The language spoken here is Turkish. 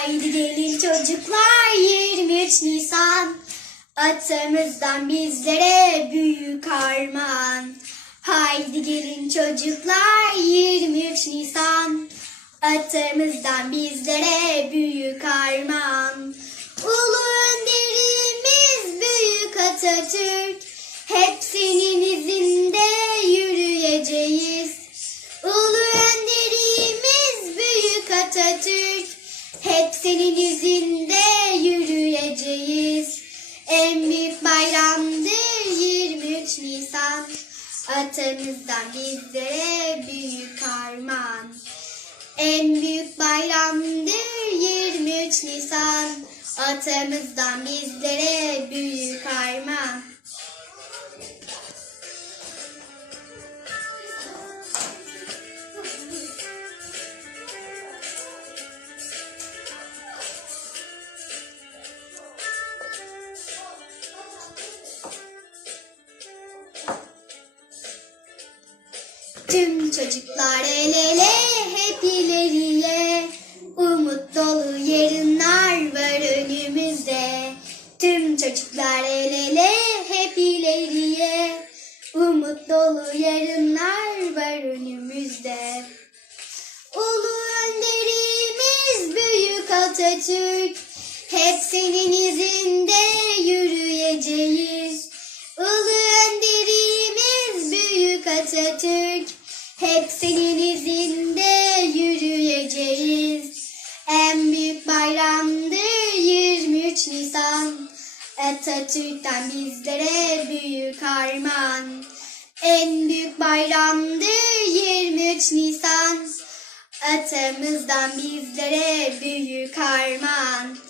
Haydi gelin çocuklar 23 Nisan. Atamızdan bizlere büyük armağan. Haydi gelin çocuklar 23 Nisan. Atamızdan bizlere büyük armağan. Ulu önderimiz büyük Atatürk Atamızdan bizlere büyük armağan. En büyük bayramdır 23 Nisan. Atamızdan bizlere büyük armağan Tüm çocuklar el ele hep ileriye. Umut dolu yarınlar var önümüzde. Tüm çocuklar el ele hep ileriye. Umut dolu yarınlar var önümüzde. Ulu önderimiz büyük Atatürk. Hep senin izinde yürüyeceğiz. Ulu önderimiz büyük Atatürk Hep senin izinde yürüyeceğiz. En büyük bayramdır 23 Nisan. Atatürk'ten bizlere büyük armağan. En büyük bayramdır 23 Nisan. Atamızdan bizlere büyük armağan